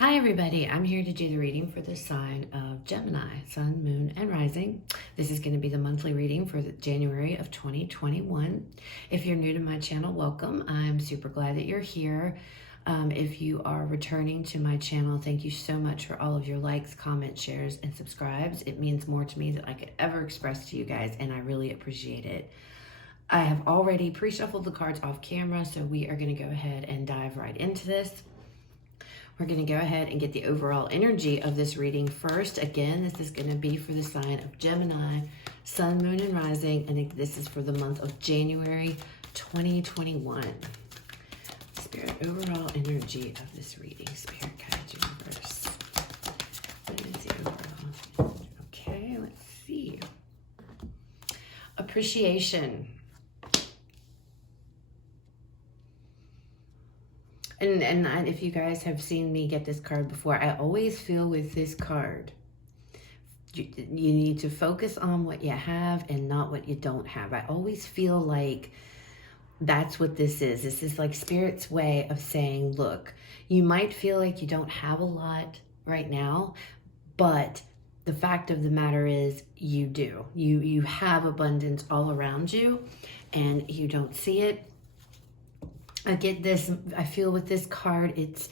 Hi everybody, I'm here to do the reading for the sign of Gemini, Sun, Moon, and Rising. This is going to be the monthly reading for January of 2021. If you're new to my channel, welcome. I'm super glad that you're here. If you are returning to my channel, thank you so much for all of your likes, comments, shares, and subscribes. It means more to me than I could ever express to you guys, and I really appreciate it. I have already pre-shuffled the cards off camera, so we are going to go ahead and dive right into this. We're going to go ahead and get the overall energy of this reading first. Again, this is going to be for the sign of Gemini, Sun, Moon, and Rising, and this is for the month of January 2021. Spirit, overall energy of this reading. Spirit, guide, universe. What is the overall? Okay, let's see. Appreciation. And if you guys have seen me get this card before, I always feel with this card, you need to focus on what you have and not what you don't have. I always feel like that's what this is. This is like Spirit's way of saying, look, you might feel like you don't have a lot right now, but the fact of the matter is you do. You have abundance all around you and you don't see it. I get this, I feel with this card, it's,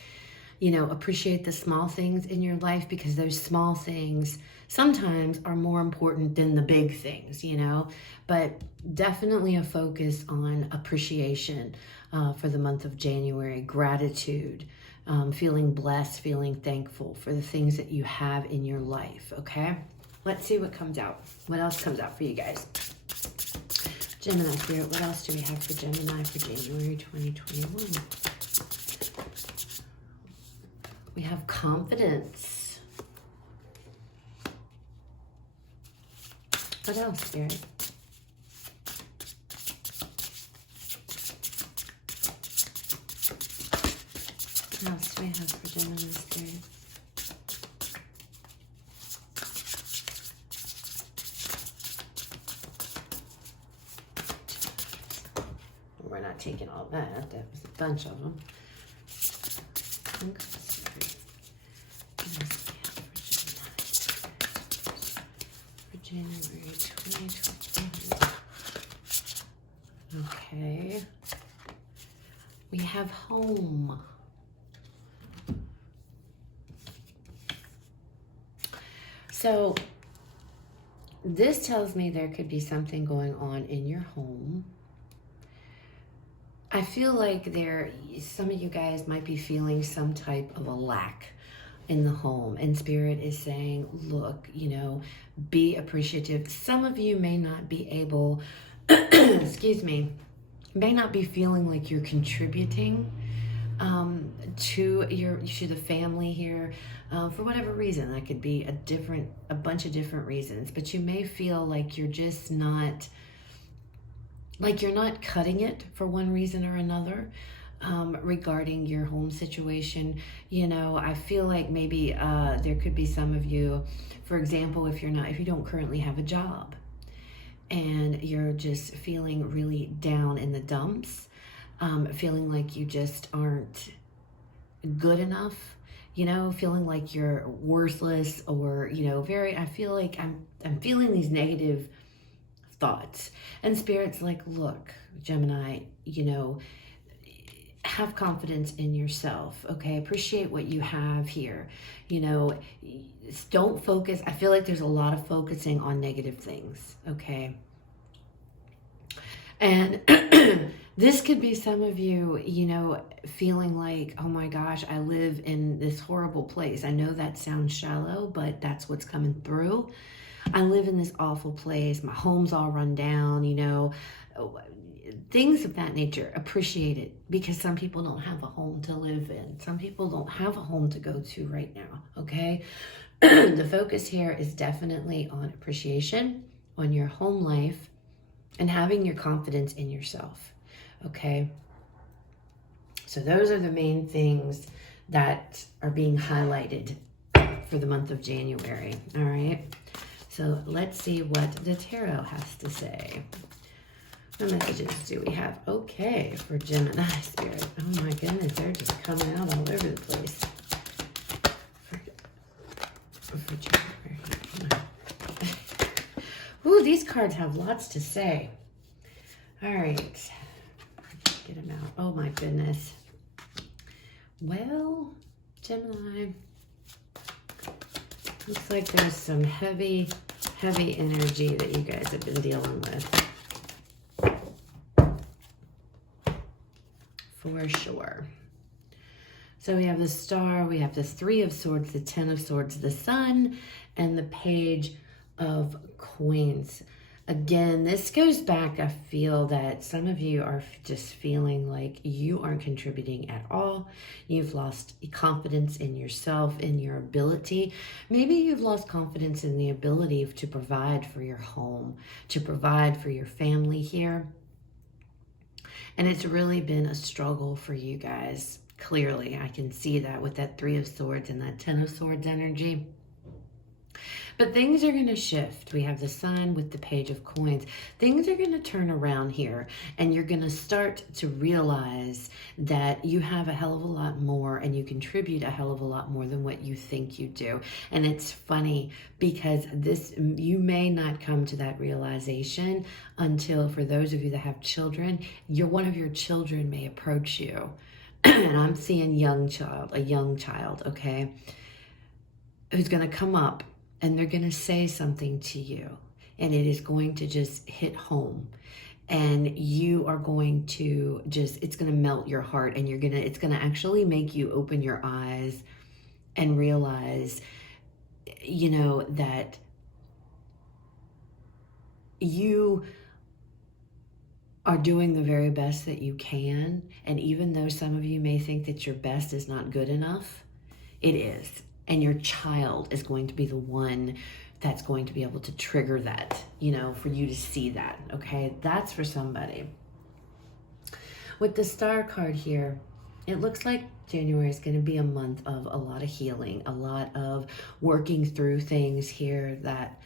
appreciate the small things in your life because those small things sometimes are more important than the big things, but definitely a focus on appreciation for the month of January, gratitude, feeling blessed, feeling thankful for the things that you have in your life, okay? Let's see what comes out. What else comes out for you guys? Gemini Spirit, what else do we have for Gemini for January 2021? We have confidence. What else, Spirit? What else do we have for Gemini Spirit? We're not taking all that. That was a bunch of them. For January 2021. Okay. We have home. So this tells me there could be something going on in your home. I feel like some of you guys might be feeling some type of a lack in the home, and Spirit is saying, look, be appreciative. Some of you may not be able, excuse me, may not be feeling like you're contributing to the family here for whatever reason. That could be a bunch of different reasons, but you may feel like you're just not, like you're not cutting it for one reason or another regarding your home situation. I feel like maybe there could be some of you, for example, if you don't currently have a job and you're just feeling really down in the dumps, feeling like you just aren't good enough, feeling like you're worthless or, I feel like I'm feeling these negative thoughts. And Spirit's like, look, Gemini, have confidence in yourself, okay? Appreciate what you have here. Don't focus. I feel like there's a lot of focusing on negative things, okay? And this could be some of you, feeling like, oh my gosh, I live in this horrible place. I know that sounds shallow, but that's what's coming through. I live in this awful place. My home's all run down, things of that nature. Appreciate it, because some people don't have a home to live in. Some people don't have a home to go to right now, okay? The focus here is definitely on appreciation, on your home life, and having your confidence in yourself, okay? So those are the main things that are being highlighted for the month of January, all right? So let's see what the tarot has to say. What messages do we have? Okay, for Gemini Spirit. Oh my goodness, they're just coming out all over the place. these cards have lots to say. All right. Get them out. Oh, my goodness. Well, Gemini, looks like there's some heavy energy that you guys have been dealing with. For sure. So we have the Star, we have the Three of Swords, the Ten of Swords, the Sun, and the Page of Coins. Again, this goes back, I feel that some of you are just feeling like you aren't contributing at all. You've lost confidence in yourself, in your ability. Maybe you've lost confidence in the ability to provide for your home, to provide for your family here. And it's really been a struggle for you guys. Clearly, I can see that with that Three of Swords and that Ten of Swords energy. But things are going to shift. We have the Sun with the Page of Coins. Things are going to turn around here, and you're going to start to realize that you have a hell of a lot more and you contribute a hell of a lot more than what you think you do. And it's funny because you may not come to that realization until, for those of you that have children, one of your children may approach you. And I'm seeing a young child, okay, who's going to come up and they're going to say something to you, and it is going to just hit home, and you are going to it's going to melt your heart, and it's going to actually make you open your eyes and realize, that you are doing the very best that you can. And even though some of you may think that your best is not good enough, it is. And your child is going to be the one that's going to be able to trigger that, for you to see that, okay? That's for somebody. With the Star card here, it looks like January is going to be a month of a lot of healing, a lot of working through things here that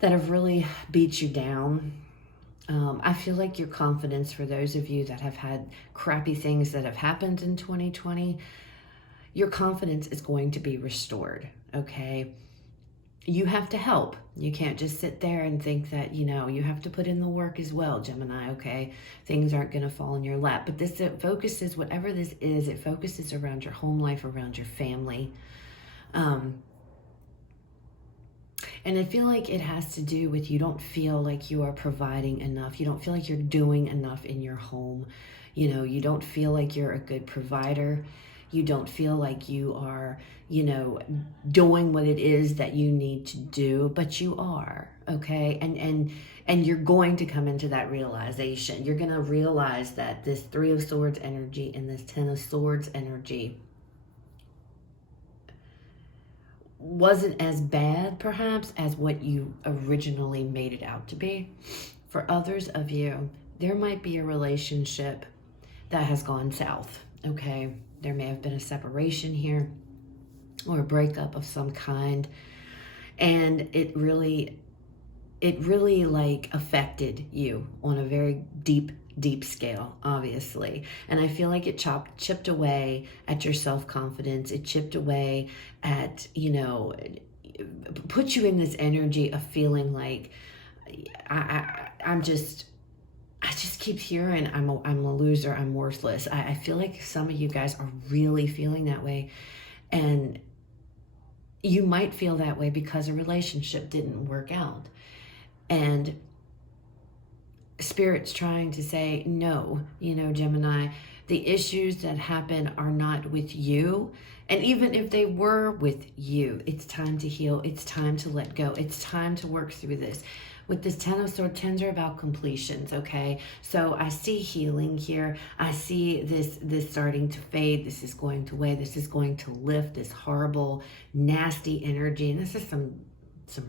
have really beat you down. I feel like your confidence, for those of you that have had crappy things that have happened in 2020, your confidence is going to be restored, okay? You have to help. You can't just sit there and think that, you have to put in the work as well, Gemini, okay? Things aren't going to fall in your lap. But it focuses, whatever this is, it focuses around your home life, around your family. And I feel like it has to do with, you don't feel like you are providing enough. You don't feel like you're doing enough in your home. You don't feel like you're a good provider. You don't feel like you are, doing what it is that you need to do, but you are, okay? And you're going to come into that realization. You're going to realize that this Three of Swords energy and this Ten of Swords energy wasn't as bad, perhaps, as what you originally made it out to be. For others of you, there might be a relationship that has gone south, okay? There may have been a separation here or a breakup of some kind, and it really like affected you on a very deep scale, obviously. And I feel like it chipped away at your self-confidence. It chipped away at, put you in this energy of feeling like I just keep hearing I'm a loser, I'm worthless. I feel like some of you guys are really feeling that way, and you might feel that way because a relationship didn't work out. And Spirit's trying to say, no, Gemini, the issues that happen are not with you. And even if they were with you, it's time to heal. It's time to let go. It's time to work through this. With this Ten of Swords, tens are about completions, okay? So I see healing here. I see this starting to fade. This is going to weigh. This is going to lift this horrible, nasty energy. And this is some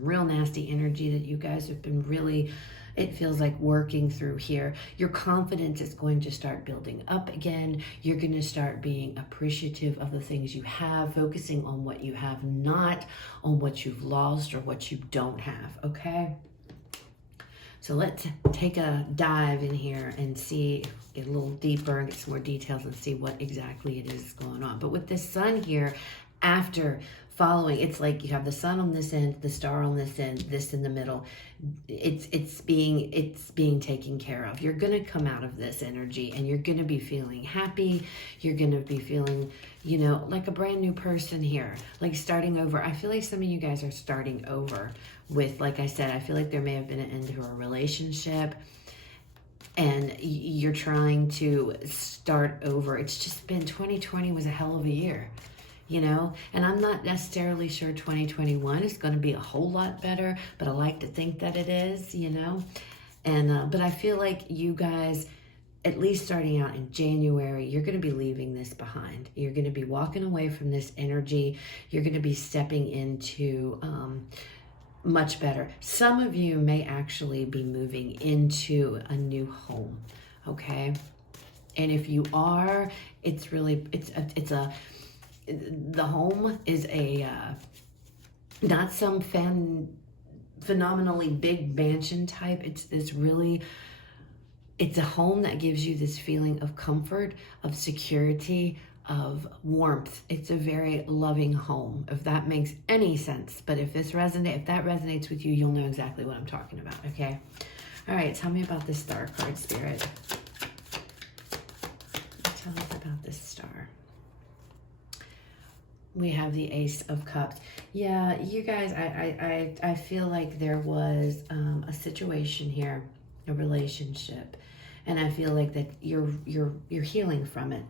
real nasty energy that you guys have been really, it feels like, working through here. Your confidence is going to start building up again. You're going to start being appreciative of the things you have, focusing on what you have, not on what you've lost or what you don't have, okay? So let's take a dive in here and get a little deeper and get some more details and see what exactly it is going on. But with this Sun here, after following. It's like you have the sun on this end, the star on this end, this in the middle. It's being taken care of. You're gonna come out of this energy, and you're gonna be feeling happy. You're gonna be feeling, you know, like a brand new person here, like starting over. I feel like some of you guys are starting over with, like I said, I feel like there may have been an end to a relationship, and you're trying to start over. It's just been, 2020 was a hell of a year, you know, and I'm not necessarily sure 2021 is going to be a whole lot better, but I like to think that it is, you know. And but I feel like you guys, at least starting out in January, you're going to be leaving this behind. You're going to be walking away from this energy. You're going to be stepping into much better. Some of you may actually be moving into a new home, okay? And if you are, it's really, the home is a, not some phenomenally big mansion type. It's this really, it's a home that gives you this feeling of comfort, of security, of warmth. It's a very loving home, if that makes any sense. But if that resonates with you, you'll know exactly what I'm talking about, okay? All right, tell me about this star card, Spirit. Tell us about this star. We have the Ace of Cups. Yeah, you guys, I feel like there was a situation here, a relationship, and I feel like that you're healing from it.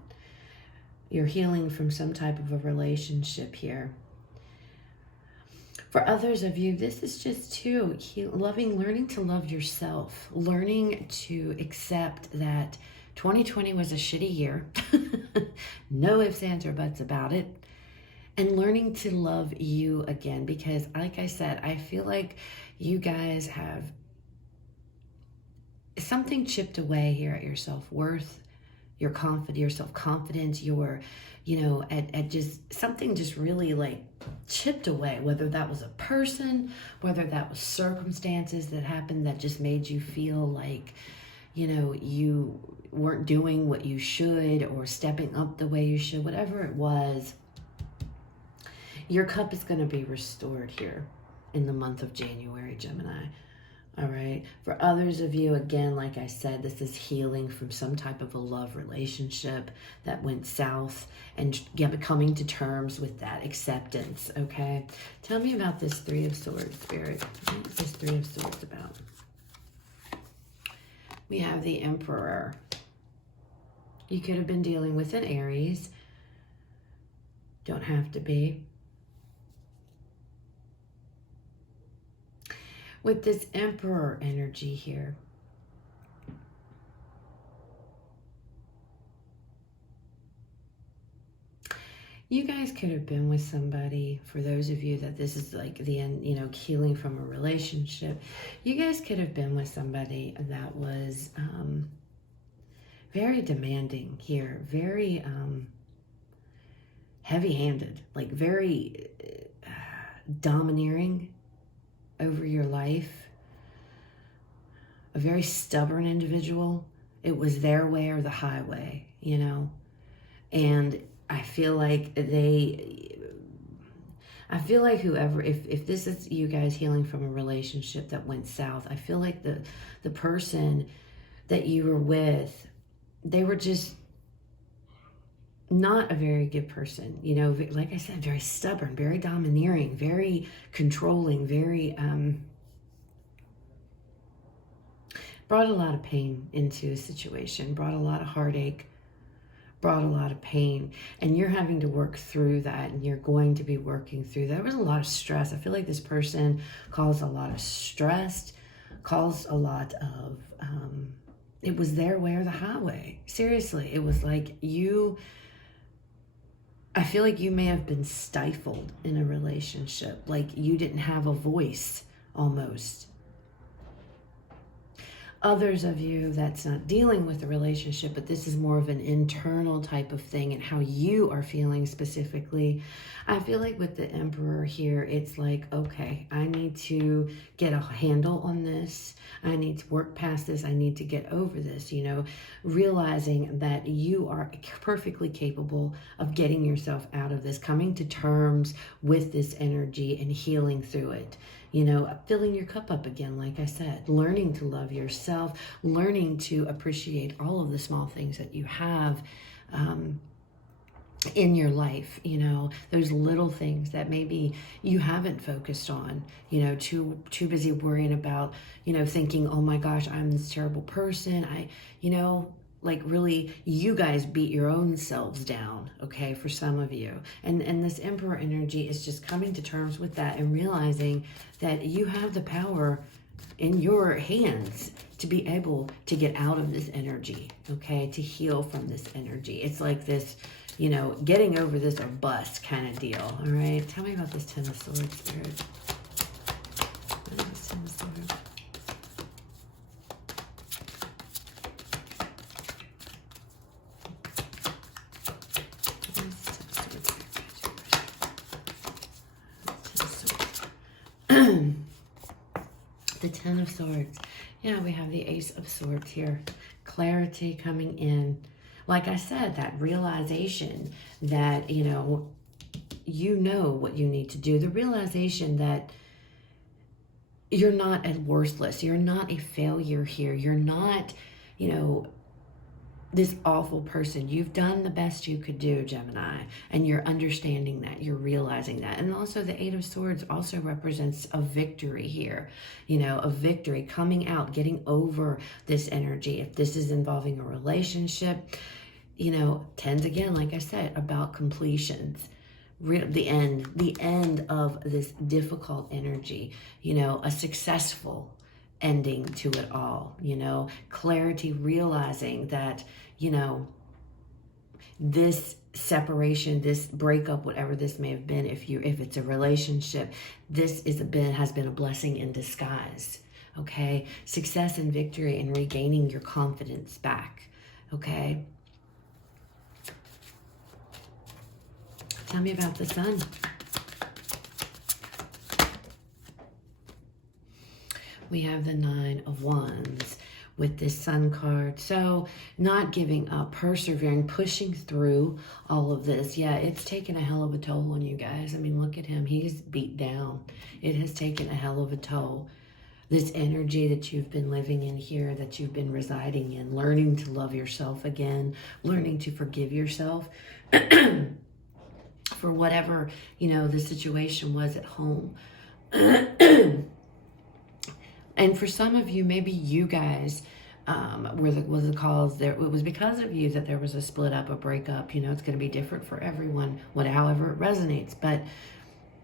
You're healing from some type of a relationship here. For others of you, this is just too learning to love yourself, learning to accept that 2020 was a shitty year. No ifs, ands, or buts about it. And learning to love you again, because like I said, I feel like you guys have something chipped away here at your self-worth, your self-confidence, your, you know, at just something just really like chipped away, whether that was a person, whether that was circumstances that happened that just made you feel like, you know, you weren't doing what you should or stepping up the way you should, whatever it was. Your cup is going to be restored here in the month of January, Gemini. All right. For others of you, again, like I said, this is healing from some type of a love relationship that went south, and coming to terms with that acceptance. Okay. Tell me about this Three of Swords, Spirit. What is this Three of Swords about? We have the Emperor. You could have been dealing with an Aries. Don't have to be. With this Emperor energy here, you guys could have been with somebody. For those of you that this is like the end, you know, healing from a relationship, you guys could have been with somebody that was very demanding here, very heavy-handed, like very domineering over your life, a very stubborn individual. It was their way or the highway, you know. And I feel like whoever, if this is you guys healing from a relationship that went south, I feel like the person that you were with, they were just not a very good person, you know, like I said, very stubborn, very domineering, very controlling, very, brought a lot of pain into a situation, brought a lot of heartache, brought a lot of pain, and you're having to work through that, and you're going to be working through that. There was a lot of stress. I feel like this person caused a lot of stress, caused a lot of, it was their way or the highway. Seriously, it was like I feel like you may have been stifled in a relationship, like you didn't have a voice almost. others of you that's not dealing with a relationship, but this is more of an internal type of thing and how you are feeling specifically. I feel like with the Emperor here, it's like, okay, I need to get a handle on this. I need to work past this. I need to get over this, you know, realizing that you are perfectly capable of getting yourself out of this, coming to terms with this energy and healing through it. You know, filling your cup up again, like I said, learning to love yourself, learning to appreciate all of the small things that you have in your life, you know, those little things that maybe you haven't focused on, you know, too busy worrying about, you know, thinking, oh my gosh, I'm this terrible person. You know, like really, you guys beat your own selves down, okay, for some of you. And this Emperor energy is just coming to terms with that and realizing that you have the power in your hands to be able to get out of this energy, okay, to heal from this energy. It's like this, you know, getting over this or bust kind of deal, all right? Tell me about this Ten of Swords, Spirit. What is this Ten of Swords? The Ten of Swords. Yeah, we have the Ace of Swords here. Clarity coming in. Like I said, that realization that, you know what you need to do. The realization that you're not worthless. You're not a failure here. You're not, you know, this awful person. You've done the best you could do, Gemini, and you're understanding that, you're realizing that. And also the Eight of Swords also represents a victory here, you know, a victory, coming out, getting over this energy. If this is involving a relationship, you know, tens again, like I said, about completions, the end of this difficult energy, you know, a successful ending to it all, you know, clarity, realizing that, you know, this separation, this breakup, whatever this may have been, if it's a relationship, this has been a blessing in disguise, okay? Success and victory and regaining your confidence back, okay? Tell me about the Sun. We have the Nine of Wands with this Sun card. So not giving up, persevering, pushing through all of this. Yeah, it's taken a hell of a toll on you guys. I mean, look at him. He's beat down. It has taken a hell of a toll. This energy that you've been living in here, that you've been residing in, learning to love yourself again, learning to forgive yourself for whatever, you know, the situation was at home. And for some of you, maybe you guys was the cause there. It was because of you that there was a split up, a breakup. You know, it's going to be different for everyone, however it resonates. But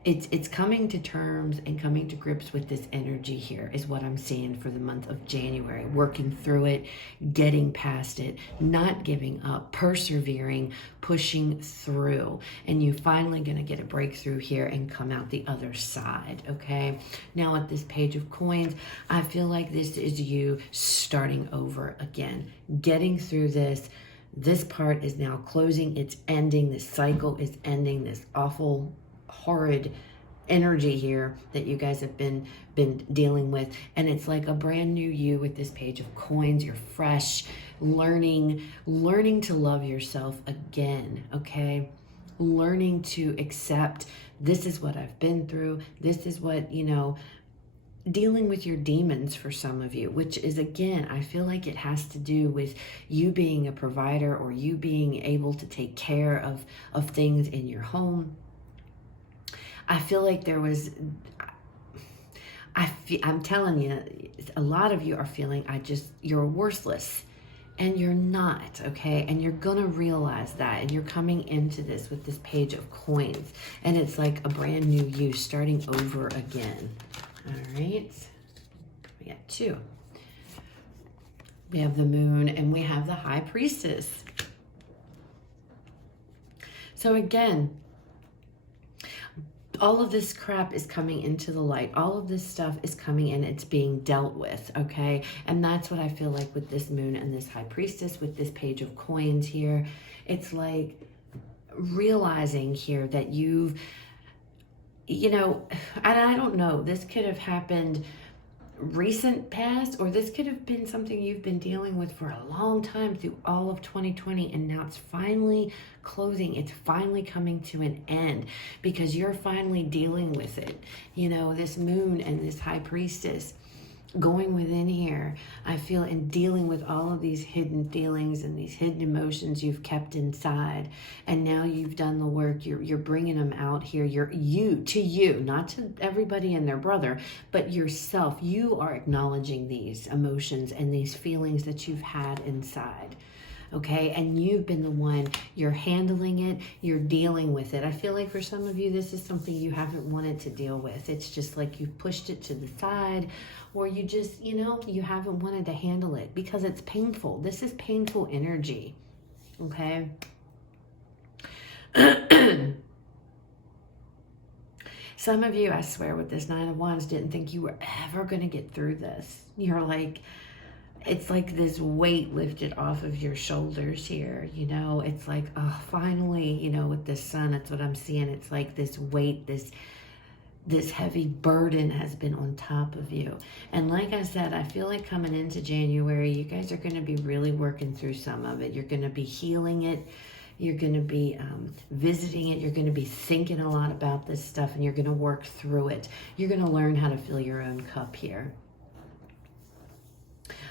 it's coming to terms and coming to grips with this energy here is what I'm seeing for the month of January. Working through it, getting past it, not giving up, persevering, pushing through. And you're finally going to get a breakthrough here and come out the other side, okay? Now at this Page of Coins, I feel like this is you starting over again, getting through this. This part is now closing. It's ending. This cycle is ending. This awful, horrid energy here that you guys have been dealing with, and it's like a brand new you with this Page of Coins. You're fresh, learning to love yourself again, okay? Learning to accept, this is what I've been through, this is what, you know, dealing with your demons for some of you, which is, again, I feel like it has to do with you being a provider or you being able to take care of things in your home. I feel like there was, I'm telling you, a lot of you are feeling, you're worthless, and you're not, okay? And you're gonna realize that, and you're coming into this with this Page of Coins, and it's like a brand new you starting over again, all right? We got two. We have the Moon, and we have the High Priestess. So again, all of this crap is coming into the light. All of this stuff is coming in. It's being dealt with, okay? And that's what I feel like with this moon and this high priestess, with this page of coins here. It's like realizing here that you've, you know, and I don't know, this could have happened recent past, or this could have been something you've been dealing with for a long time through all of 2020, and now it's finally closing. It's finally coming to an end because you're finally dealing with it. You know, this moon and this high priestess going within here, I feel, and dealing with all of these hidden feelings and these hidden emotions you've kept inside, and now you've done the work. You're bringing them out here. You, not to everybody and their brother, but yourself. You are acknowledging these emotions and these feelings that you've had inside. Okay, and you've been the one, you're handling it, you're dealing with it. I feel like for some of you, this is something you haven't wanted to deal with. It's just like you've pushed it to the side, or you just, you know, you haven't wanted to handle it because it's painful. This is painful energy, okay? Some of you, I swear, with this Nine of Wands, didn't think you were ever going to get through this. You're like, it's like this weight lifted off of your shoulders here, you know. It's like, oh, finally, you know, with the sun, that's what I'm seeing. It's like this weight, this heavy burden has been on top of you. And like I said, I feel like coming into January, you guys are going to be really working through some of it. You're going to be healing it. You're going to be visiting it. You're going to be thinking a lot about this stuff, and you're going to work through it. You're going to learn how to fill your own cup here.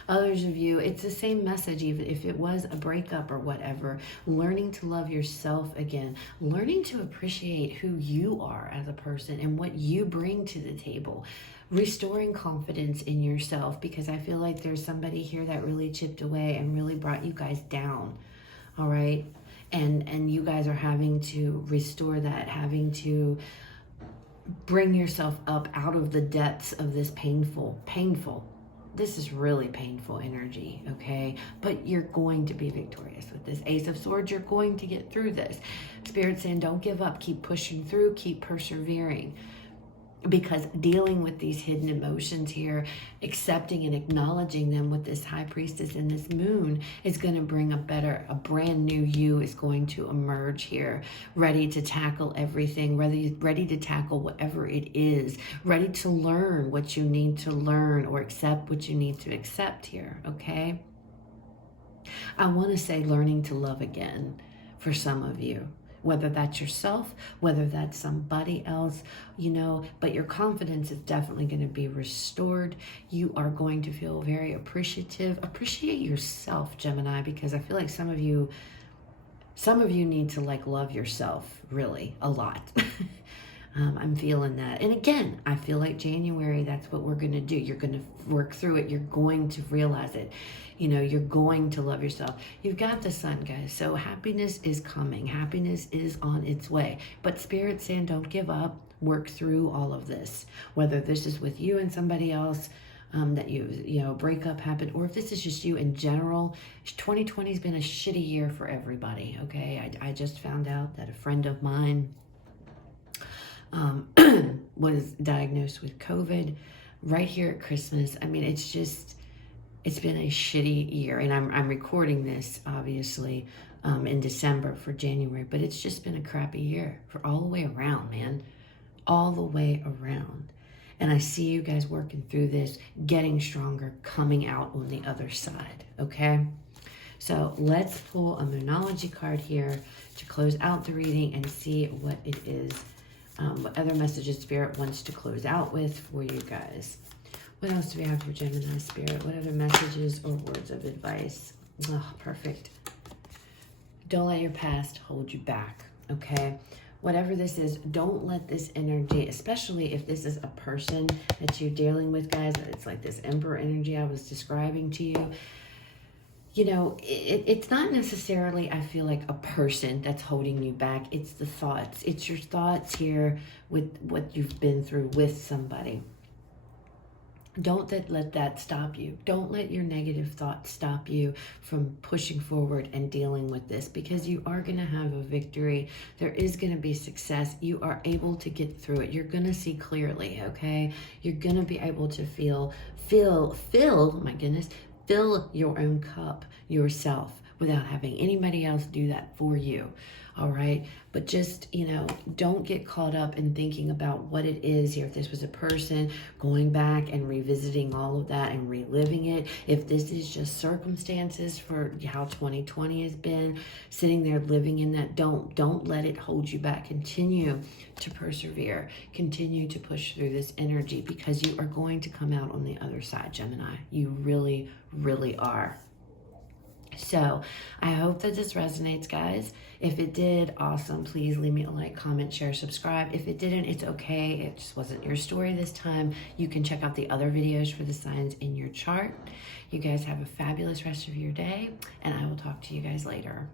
Others of you, it's the same message, even if it was a breakup or whatever. Learning to love yourself again. Learning to appreciate who you are as a person and what you bring to the table. Restoring confidence in yourself, because I feel like there's somebody here that really chipped away and really brought you guys down. All right? And you guys are having to restore that, having to bring yourself up out of the depths of this painful. This is really painful energy, okay? But you're going to be victorious with this Ace of Swords. You're going to get through this. Spirit saying, don't give up. Keep pushing through. Keep persevering. Because dealing with these hidden emotions here, accepting and acknowledging them with this high priestess and this moon is going to bring a brand new you is going to emerge here, ready to tackle everything, ready to tackle whatever it is, ready to learn what you need to learn or accept what you need to accept here, okay? I want to say learning to love again for some of you. Whether that's yourself, whether that's somebody else, you know, but your confidence is definitely going to be restored. You are going to feel very appreciative. Appreciate yourself, Gemini, because I feel like some of you need to like love yourself really a lot. I'm feeling that. And again, I feel like January, that's what we're going to do. You're going to work through it. You're going to realize it. You know, you're going to love yourself. You've got the sun, guys. So happiness is coming. Happiness is on its way. But Spirit's saying don't give up. Work through all of this. Whether this is with you and somebody else, that you know, breakup happened, or if this is just you in general. 2020 has been a shitty year for everybody, okay? I just found out that a friend of mine was diagnosed with COVID right here at Christmas. I mean, it's been a shitty year, and I'm recording this obviously in December for January, but it's just been a crappy year for all the way around, man, all the way around. And I see you guys working through this, getting stronger, coming out on the other side, okay? So let's pull a Moonology card here to close out the reading and see what it is. What other messages Spirit wants to close out with for you guys. What else do we have for Gemini Spirit? What other messages or words of advice? Oh, perfect. Don't let your past hold you back, okay? Whatever this is, don't let this energy, especially if this is a person that you're dealing with, guys, it's like this Emperor energy I was describing to you. You know, it's not necessarily, I feel like, a person that's holding you back. It's the thoughts. It's your thoughts here with what you've been through with somebody. Don't let that stop you. Don't let your negative thoughts stop you from pushing forward and dealing with this, because you are going to have a victory. There is going to be success. You are able to get through it. You're going to see clearly, okay? You're going to be able to my goodness, fill your own cup yourself without having anybody else do that for you. All right. But just, don't get caught up in thinking about what it is here. If this was a person, going back and revisiting all of that and reliving it. If this is just circumstances for how 2020 has been, sitting there living in that, don't let it hold you back. Continue to persevere. Continue to push through this energy, because you are going to come out on the other side, Gemini. You really, really are. So I hope that this resonates, guys. If it did, awesome. Please leave me a like, comment, share, subscribe. If it didn't, it's okay. It just wasn't your story this time. You can check out the other videos for the signs in your chart. You guys have a fabulous rest of your day, and I will talk to you guys later.